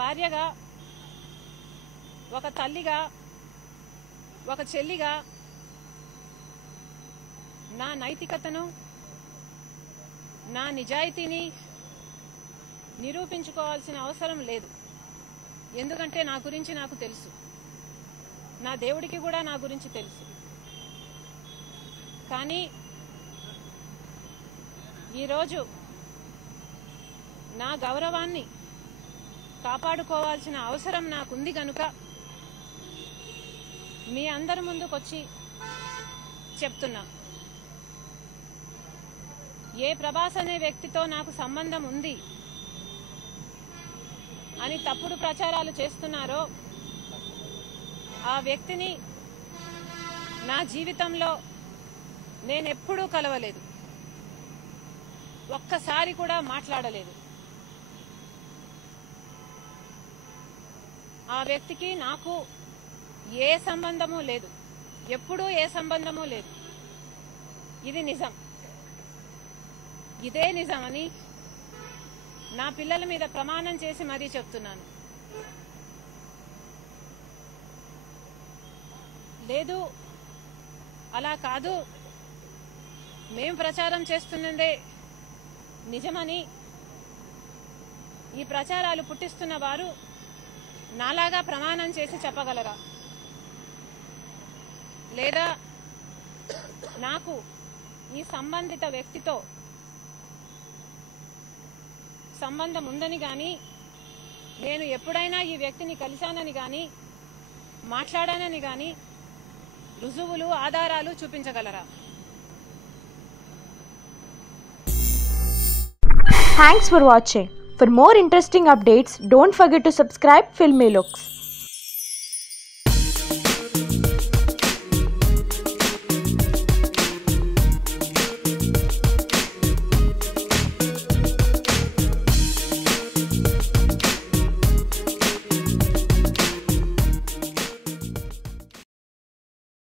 భార్యగా, ఒక తల్లిగా, ఒక చెల్లిగా నా నైతికతను, నా నిజాయితీని నిరూపించుకోవాల్సిన అవసరం లేదు. ఎందుకంటే నా గురించి నాకు తెలుసు, నా దేవుడికి కూడా నా గురించి తెలుసు. కానీ ఈరోజు నా గౌరవాన్ని కాపాడుకోవాల్సిన అవసరం నాకుంది గనుక మీ అందరి ముందుకొచ్చి చెప్తున్నా. ఏ ప్రభాస్ అనే వ్యక్తితో నాకు సంబంధం ఉంది అని తప్పుడు ప్రచారాలు చేస్తున్నారో ఆ వ్యక్తిని నా జీవితంలో నేనెప్పుడూ కలవలేదు, ఒక్కసారి కూడా మాట్లాడలేదు. ఆ వ్యక్తికి నాకు ఏ సంబంధము లేదు, ఎప్పుడూ ఏ సంబంధము లేదు. ఇది నిజం. ఇదే నిజమని నా పిల్లల మీద ప్రమాణం చేసి మరీ చెప్తున్నాను. లేదు, అలా కాదు, మేం ప్రచారం చేస్తున్నదే నిజమని ఈ ప్రచారాలు పుట్టిస్తున్న వారు నాలాగా ప్రమాణం చేసి చెప్పగలరా? లేదా నాకు ఈ సంబంధిత వ్యక్తితో సంబంధం ఉందని గాని, నేను ఎప్పుడైనా ఈ వ్యక్తిని కలిశానని గాని, మాట్లాడానని గాని రుజువులు, ఆధారాలు చూపించగలరా? Thanks for watching. For more interesting updates, don't forget to subscribe Filmy Looks.